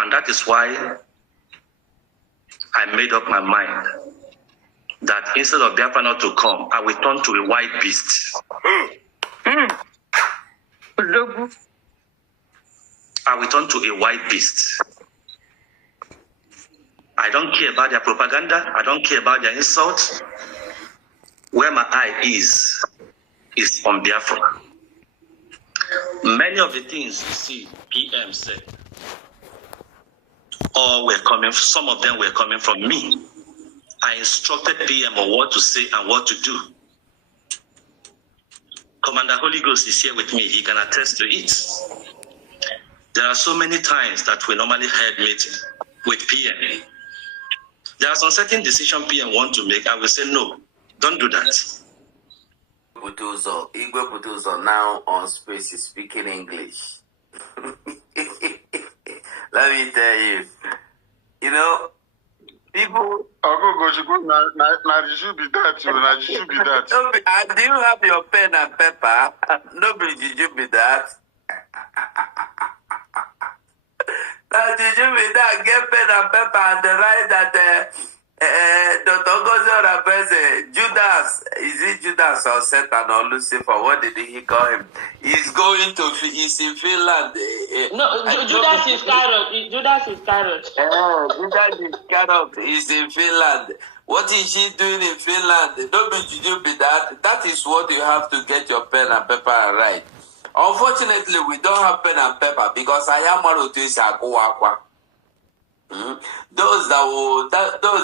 And that is why I made up my mind that instead of Biafra not to come, I will turn to a white beast. I will turn to a white beast. I don't care about their propaganda. I don't care about their insults. Where my eye is on Biafra. Many of the things you see PM said, some of them were coming from me. I instructed PM on what to say and what to do. Commander Holyghost is here with me. He can attest to it. There are so many times that we normally had meeting with PM. There are some certain decisions PM want to make. I will say, no, don't do that. Igwe Butuzo now on Space is speaking English. Let me tell you, people. You should be that. Do you have your pen and paper? Nobody should be that. Now, did you be that? Get pen and paper and write that Dr. Ngozi Judas, is it Judas or Satan or Lucifer? What did he call him? He's in Finland. No, Judas is Carrot. Judas is Carrot. Judas is Carrot. He's in Finland. What is she doing in Finland? Don't be that. That is what you have to get your pen and paper and write. Unfortunately, we don't have pen and paper because I am one of these Akwa. Those that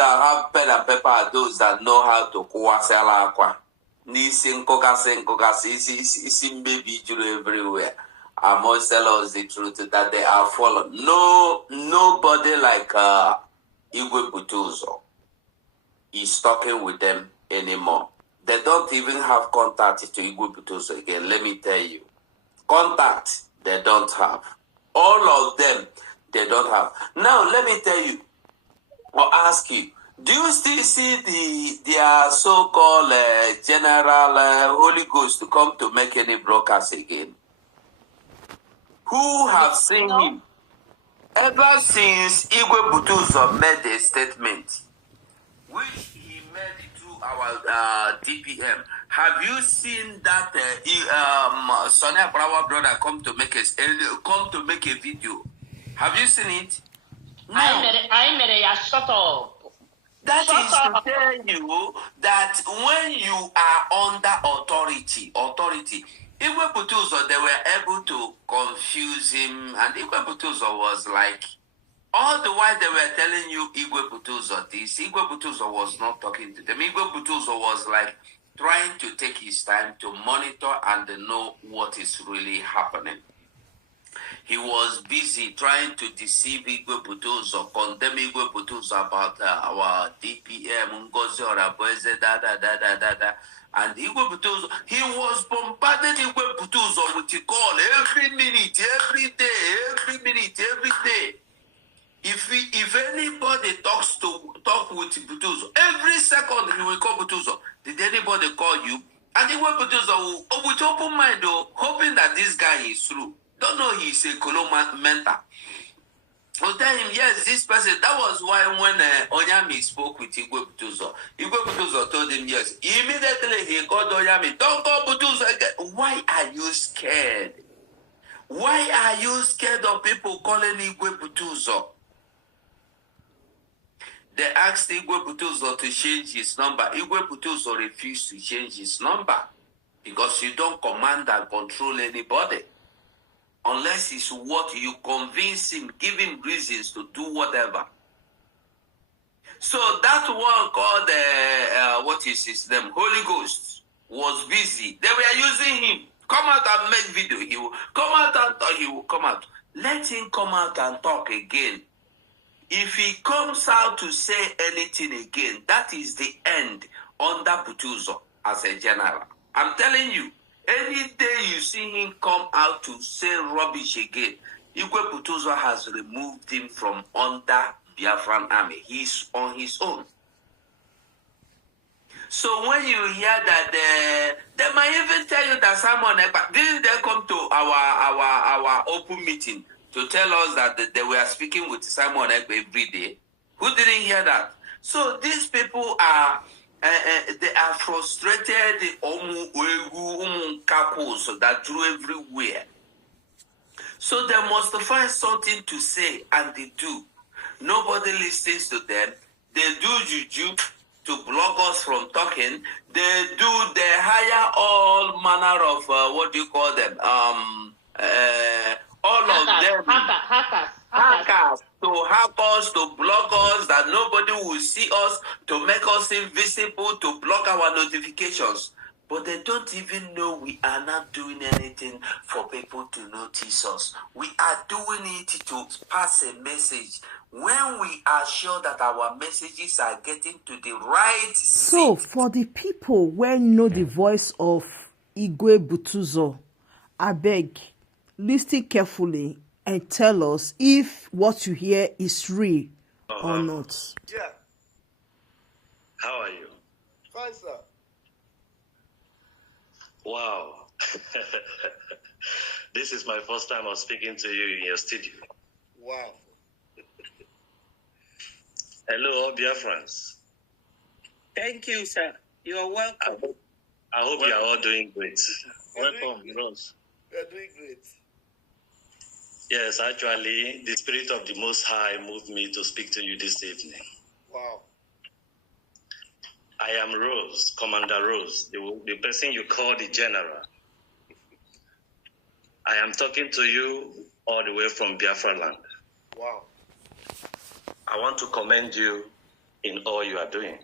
have pen and paper are those that know how to kuwasela akwa. Nisi nkokasi, isi baby everywhere. I must tell us the truth that they are followed. Nobody like Igwe Butuzo is talking with them anymore. They don't even have contact to Igwe Butuzo again. Let me tell you, contact they don't have. All of them. They don't have. Now, let me tell you, or ask you, do you still see their so-called General Holyghost to come to make any broadcast again? Who have seen him? Ever since Igwe Butuzo made a statement, which he made through our DPM, have you seen that Sonia Brawa brother come to make a video? Have you seen it? No. I made a shut up. That is to tell you that when you are under authority, Igwe Butuzo, they were able to confuse him, and Igwe Butuzo was like, all the while they were telling you Igwe Butuzo this, Igwe Butuzo was not talking to them. Igwe Butuzo was like trying to take his time to monitor and know what is really happening. He was busy trying to deceive Igwe Butuzo, condemn Igwe Butuzo about our DPM, Ngozi Oraboeze, and Igwe Butuzo, he was bombarding Igwe Butuzo with a call every minute, every day. If anybody talk with Butuzo, every second he will call Butuzo. Did anybody call you? And Igwe Butuzo, with open mind, hoping that this guy is through. Don't know he's a colonial mentor. I'll tell him, yes, this person. That was why when Onyami spoke with Igwe Butuzo told him yes. Immediately he called Onyami, don't go Butuzo again. Why are you scared? Why are you scared of people calling Igwe Butuzo? They asked Igwe Butuzo to change his number. Igwe Butuzo refused to change his number because you don't command and control anybody. Unless it's what you convince him, give him reasons to do whatever. So that one called, what is his name, Holyghost, was busy. They were using him. Come out and make video. He will come out and talk. He will come out. Let him come out and talk again. If he comes out to say anything again, that is the end under Butuzo as a general. I'm telling you. Any day you see him come out to say rubbish again, Igwe Butuzo has removed him from under Biafran army. He's on his own. So when you hear that, they might even tell you that Simon Ekpa, didn't they come to our open meeting to tell us that they were speaking with Simon Ekpa every day. Who didn't hear that? So these people are, they are frustrated, that drew everywhere. So they must find something to say, and they do. Nobody listens to them. They do juju to block us from talking. They hire all manner of, what do you call them? All Hackers, of them. Hackers to hack us, to block us, that nobody will see us, to make us invisible, to block our notifications. But they don't even know we are not doing anything for people to notice us. We are doing it to pass a message. When we are sure that our messages are getting to the right So, seat. for the people who know the voice of Igwe Butuzo, I beg, listen carefully and tell us if what you hear is real or not. Yeah. How are you? Fine, sir. Wow. This is my first time of speaking to you in your studio. Wow. Hello, all Biafrans. Thank you, sir. You are welcome. I hope you are all doing great. Welcome, Rose. We are doing great. Yes, actually, the Spirit of the Most High moved me to speak to you this evening. Wow. I am Rose, Commander Rose, the person you call the General. I am talking to you all the way from Biafra land. Wow. I want to commend you in all you are doing.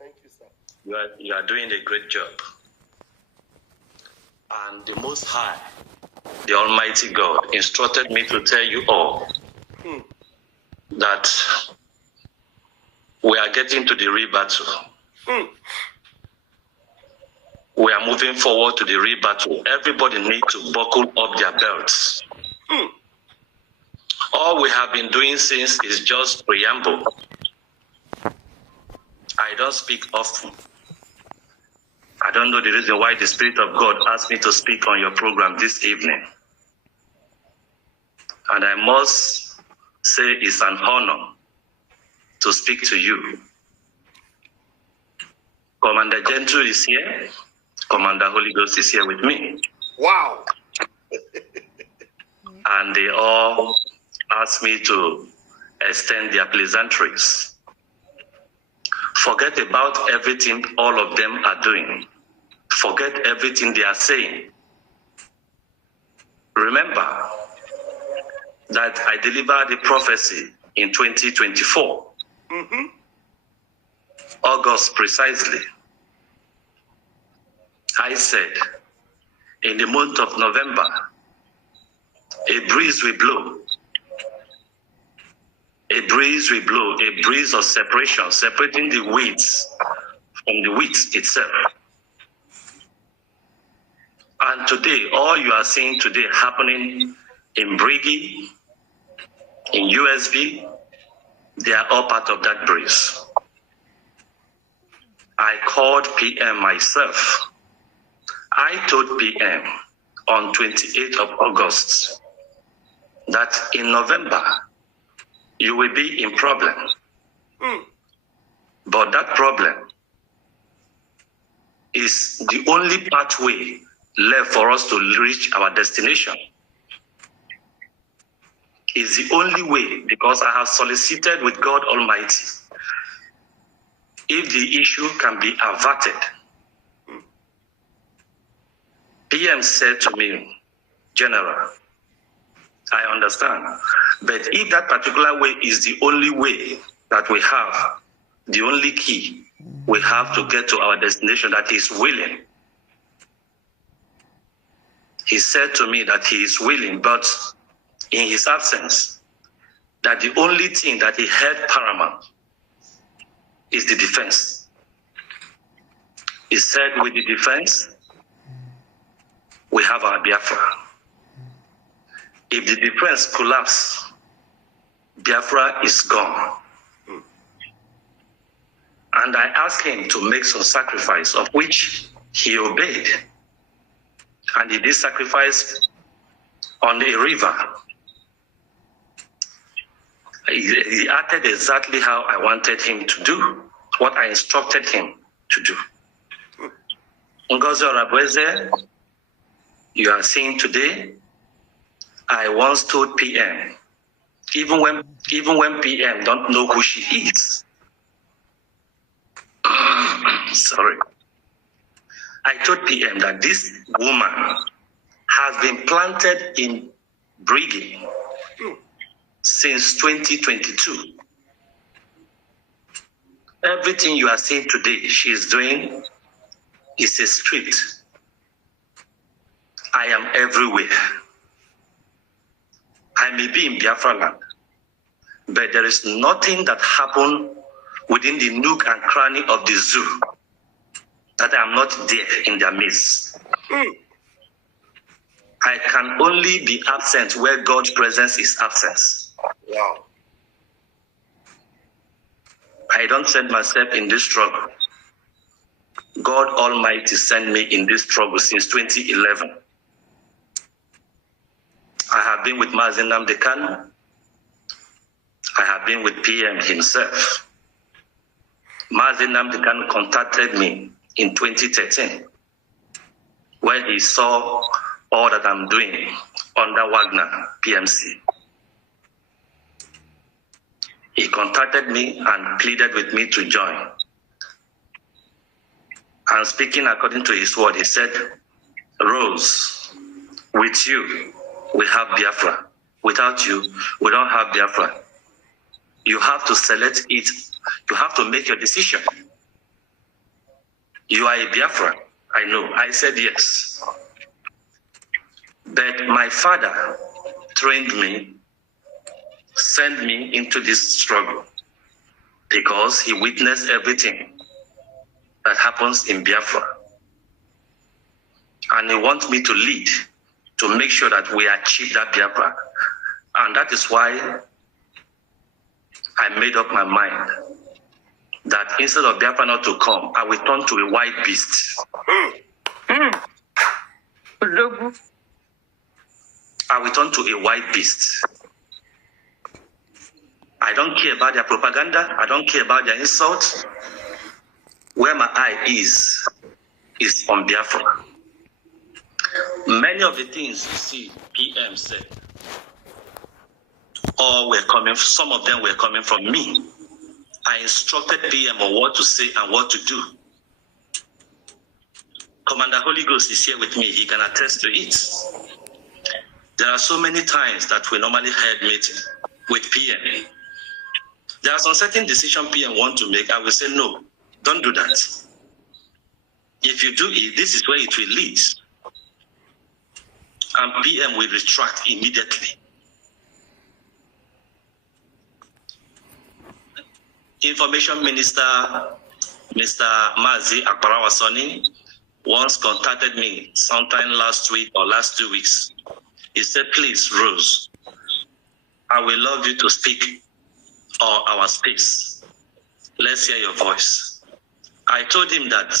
Thank you, sir. You are doing a great job. And the Most High, the Almighty God, instructed me to tell you all that we are getting to the real battle. We are moving forward to the real battle. Everybody needs to buckle up their belts. All we have been doing since is just preamble. I don't speak often. I don't know the reason why the Spirit of God asked me to speak on your program this evening. And I must say it's an honor to speak to you. Commander Gentle is here. Commander Holyghost is here with me. Wow. And they all asked me to extend their pleasantries. Forget about everything all of them are doing. Forget everything they are saying. Remember that I delivered the prophecy in 2024. August precisely. I said, in the month of November, a breeze will blow. A breeze will blow, a breeze of separation, separating the weeds from the wheat itself. And today, all you are seeing today happening in Briggy, in USB, they are all part of that breeze. I called PM myself. I told PM on 28th of August that in November, you will be in problem. But that problem is the only pathway left for us to reach our destination. It's the only way, because I have solicited with God Almighty. If the issue can be averted, PM said to me, General, I understand. But if that particular way is the only way that we have, the only key we have to get to our destination, that he is willing. He said to me that he is willing, but in his absence, that the only thing that he held paramount is the defense. He said, with the defense, we have our Biafra. If the defense collapses, Biafra is gone. And I asked him to make some sacrifice, of which he obeyed. And he did sacrifice on a river He acted exactly how I wanted him to do, what I instructed him to do. Ngozi Orabweze, you are seeing today, I once told PM, even when PM don't know who she is. Sorry. I told PM that this woman has been planted in Brigade since 2022. Everything you are seeing today she is doing is a script. I am everywhere. I may be in Biafra land, but there is nothing that happened within the nook and cranny of the zoo that I am not there in their midst. I can only be absent where God's presence is absent. Wow. I don't send myself in this struggle. God Almighty sent me in this struggle since 2011. I have been with Mazi Nnamdi Kanu. I have been with PM himself. Mazi Nnamdi Kanu contacted me in 2013 when he saw all that I'm doing under Wagner PMC. He contacted me and pleaded with me to join. And speaking according to his word, he said, Rose, with you, we have Biafra. Without you, we don't have Biafra. You have to select it. You have to make your decision. You are a Biafra. I know. I said yes. But my father trained me, sent me into this struggle because he witnessed everything that happens in Biafra. And he wants me to lead, to make sure that we achieve that Biafra. And that is why I made up my mind that instead of Biafra not to come, I will turn to a white beast. I will turn to a white beast. I don't care about their propaganda. I don't care about their insults. Where my eye is on Biafra. Many of the things you see PM said, some of them were coming from me. I instructed PM on what to say and what to do. Commander Holyghost is here with me. He can attest to it. There are so many times that we normally had meeting with PM. There are some certain decisions PM want to make. I will say, no, don't do that. If you do it, this is where it will lead. And PM will retract immediately. Information Minister, Mr. Mazi Akparawasoni, once contacted me sometime last week or last 2 weeks. He said, please, Rose, I will love you to speak on our space. Let's hear your voice. I told him that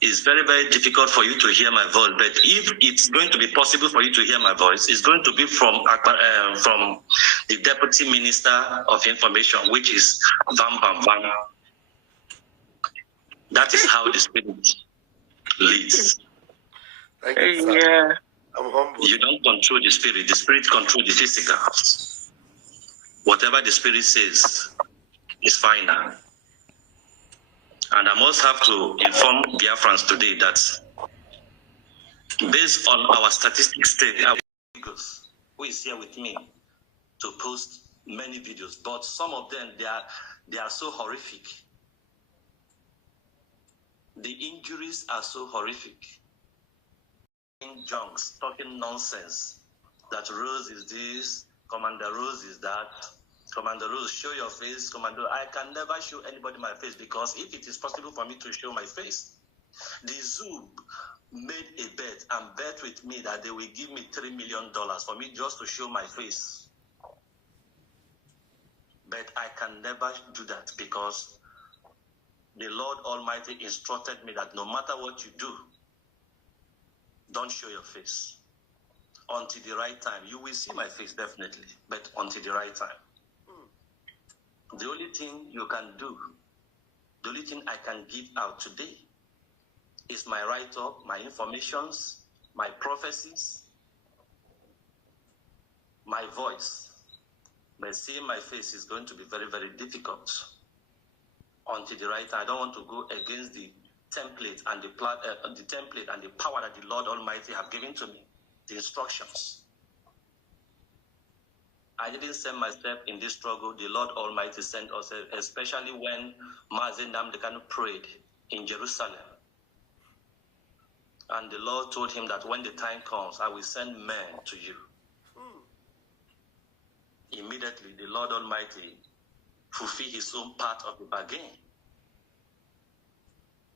it's very, very difficult for you to hear my voice, but if it's going to be possible for you to hear my voice, it's going to be from the Deputy Minister of Information, which is Van Bam Van. That is how the Spirit leads. Thank you, sir. Yeah. I'm humble. You don't control the Spirit controls the physical. Whatever the Spirit says is final. And I must have to inform Biafrans today that based on our statistics today, who is here with me to post many videos, but some of them, they are so horrific. The injuries are so horrific. Junks talking nonsense that Rose is this, Commander Rose is that. Commander Rose, show your face. Commander, I can never show anybody my face because if it is possible for me to show my face, the zoo made a bet and bet with me that they will give me $3 million for me just to show my face. But I can never do that because the Lord Almighty instructed me that no matter what you do, don't show your face. Until the right time. You will see my face definitely, but until the right time. The only thing you can do, the only thing I can give out today is my write-up, my informations, my prophecies, my voice. But seeing my face is going to be very, very difficult until the right time. I don't want to go against the template and the template and the power that the Lord Almighty have given to me, the instructions. I didn't send myself in this struggle. The Lord Almighty sent us, especially when Mazen Namdekanu prayed in Jerusalem. And the Lord told him that when the time comes, I will send men to you. Immediately, the Lord Almighty fulfilled his own part of the bargain.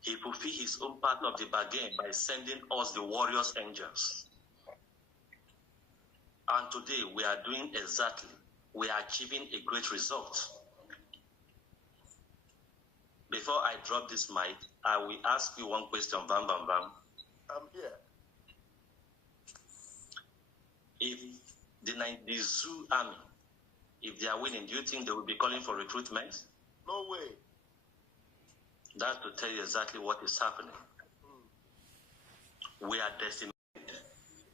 He fulfilled his own part of the bargain by sending us the warriors angels. And today we are doing exactly, we are achieving a great result. Before I drop this mic, I will ask you one question, Bam Bam Bam. I'm here. If the Zoo army, if they are winning, do you think they will be calling for recruitment? No way. That's to tell you exactly what is happening. We are decimated.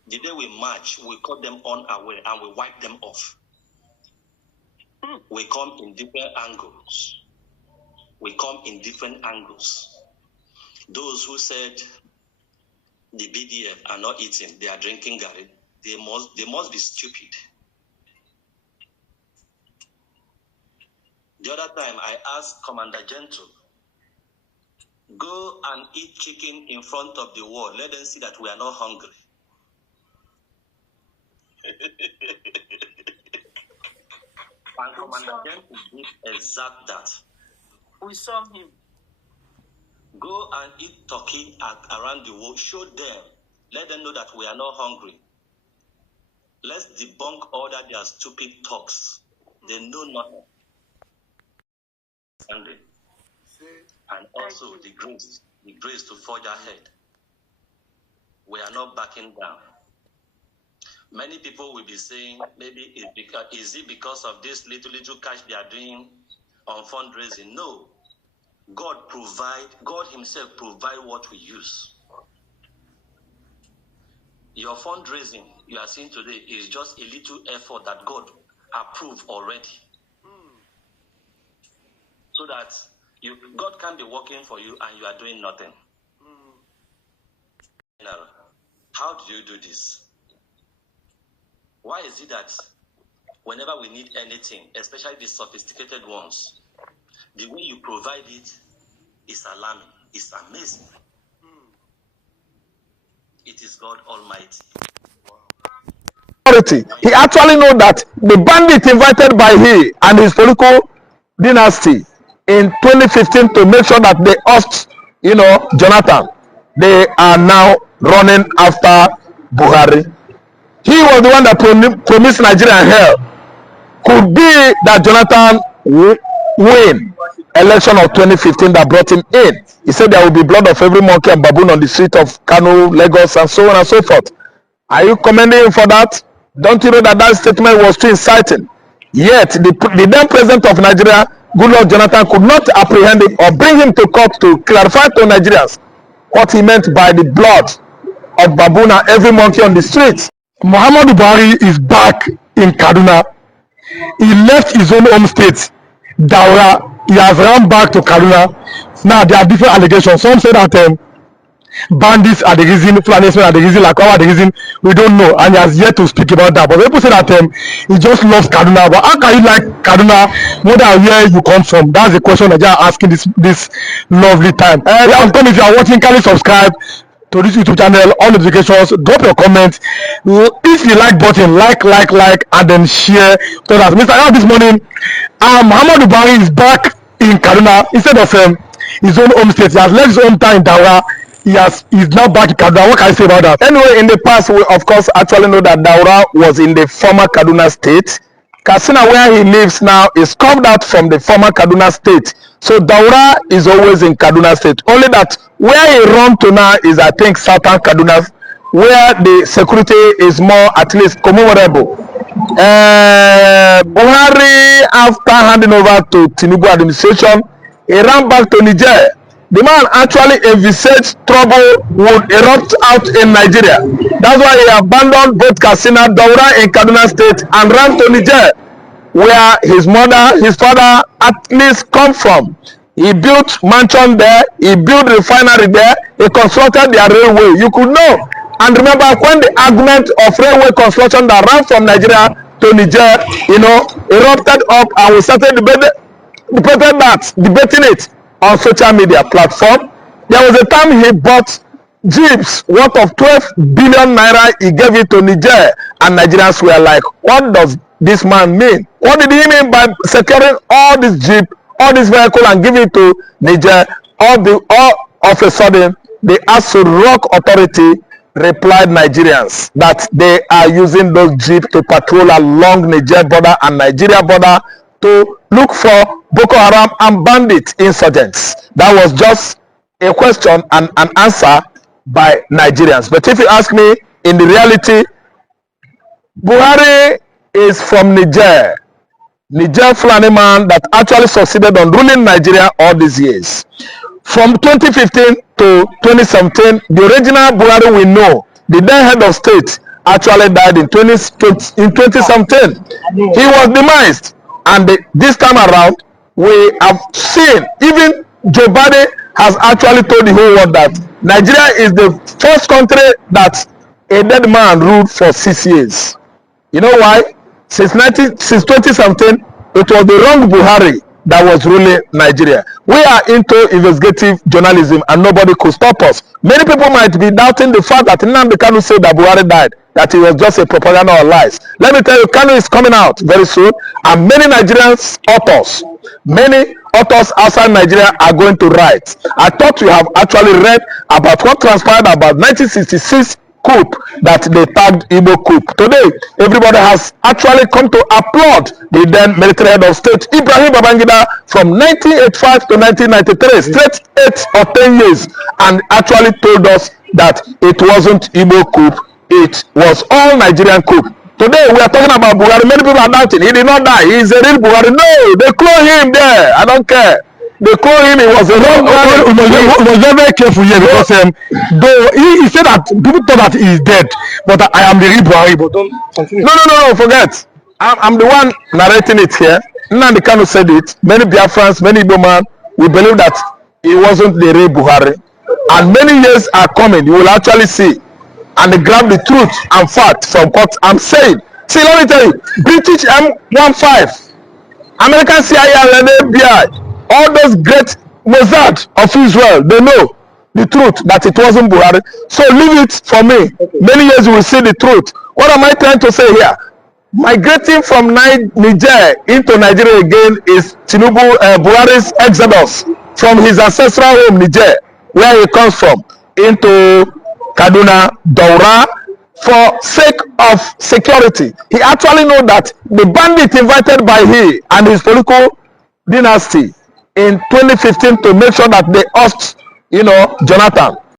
The day we march, we cut them unaware and we wipe them off. We come in different angles. We come in different angles. Those who said the BDF are not eating, they are drinking Gary, they must be stupid. The other time I asked Commander Gentle, go and eat chicken in front of the wall. Let them see that we are not hungry. And Commander Gentle did exact that. We saw him. Go and eat turkey around the world. Show them. Let them know that we are not hungry. Let's debunk all that their stupid talks. They know nothing. And also the grace to forge ahead. We are not backing down. Many people will be saying, maybe is it because of this little cash they are doing on fundraising? No. God himself provide what we use. Your fundraising you are seeing today is just a little effort that God approved already. So that God can be working for you and you are doing nothing. How do you do this? Why is it that whenever we need anything, especially the sophisticated ones, the way you provide it is alarming, it's amazing. It is God Almighty. He actually know that the bandit invited by he and his political dynasty in 2015 to make sure that they oust, Jonathan, they are now running after Buhari. He was the one that promised Nigeria hell. Could be that Jonathan win election of 2015 that brought him in. He said there will be blood of every monkey and baboon on the street of Kano, Lagos, and so on and so forth. Are you commending him for that? Don't you know that statement was too inciting? Yet the then president of Nigeria, Goodluck Jonathan, could not apprehend him or bring him to court to clarify to Nigerians what he meant by the blood of baboon and every monkey on the streets. Muhammadu Buhari is back in Kaduna. He left his own home state, Daura. He has run back to Kaduna. Now there are different allegations. Some say that bandits are the reason, Fulanismen are the reason, Lakawa are the reason. We don't know, and he has yet to speak about that. But people say that he just loves Kaduna. But how can you like Kaduna more than where you come from? That's the question that they are asking this lovely time. If you are watching, kindly subscribe to this YouTube channel, all notifications, drop your comments. If you like button, like, and then share to us. Mr. Now this morning, Muhammadu Buhari is back in Kaduna instead of his own home state. He has left his home town in Daura. He's now back in Kaduna. What can I say about that? Anyway, in the past, we of course actually know that Daura was in the former Kaduna state. Katsina, where he lives now, is carved out from the former Kaduna state. So Daura is always in Kaduna state. Only that where he run to now is, I think, southern Kaduna, where the security is more, at least, commemorable. Buhari after handing over to Tinubu administration, he ran back to Niger. The man actually envisaged trouble would erupt out in Nigeria. That's why he abandoned both Katsina, Daura in Kaduna State and ran to Niger, where his mother, his father at least come from. He built mansion there, he built refinery there, he constructed their railway. You could know. And remember when the argument of railway construction that ran from Nigeria to Niger, erupted up and we started debating it on social media platform. There was a time he bought jeeps worth of 12 billion naira. He gave it to Niger, and Nigerians were like, what does this man mean? What did he mean by securing all this jeep, all this vehicle, and giving it to Niger? All of a sudden, the Asorock authority replied Nigerians that they are using those jeeps to patrol along Niger border and Nigeria border to look for Boko Haram and bandit insurgents. That was just a question and an answer by Nigerians. But if you ask me, in the reality, Buhari is from Niger Fulani man that actually succeeded on ruling Nigeria all these years. From 2015 to 2017, the original Buhari we know, the then head of state, actually died in 2017. He was demised. And this time around, we have seen, even Joe Biden has actually told the whole world that Nigeria is the first country that a dead man ruled for 6 years. You know why? Since 2017, it was the wrong Buhari that was ruling Nigeria. We are into investigative journalism and nobody could stop us. Many people might be doubting the fact that Nnamdi Kanu said that Buhari died, that he was just a propaganda or lies. Let me tell you, Kanu is coming out very soon, and many authors outside Nigeria are going to write. I thought you have actually read about what transpired about 1966 coup that they tagged Igbo coup. Today, everybody has actually come to applaud the then military head of state, Ibrahim Babangida, from 1985 to 1993, straight 8 or 10 years, and actually told us that it wasn't Igbo coup, it was all Nigerian coup. Today, we are talking about Buhari. Many people are doubting. He did not die. He is a real Buhari. No, they clone him there. I don't care. They call him, he was a wrong Buhari. He was very careful here because though he said that people thought that he is dead, but I am the real Buhari. But don't continue. No, forget. I'm the one narrating it here. Nnamdi Kanu said it. Many Biafrans, many Igbo man, we believe that he wasn't the real Buhari. And many years are coming, you will actually see. And they grab the truth and fact from what I'm saying. See, let me tell you, British M15, American CIA and FBI, all those great Mossad of Israel, they know the truth that it wasn't Buhari. So leave it for me. Many years you will see the truth. What am I trying to say here? Migrating from Niger into Nigeria again is Tinubu Buhari's exodus from his ancestral home Niger, where he comes from, into Kaduna, Daura, for sake of security. He actually know that the bandit invited by he and his political dynasty in 2015 to make sure that they oust, Jonathan,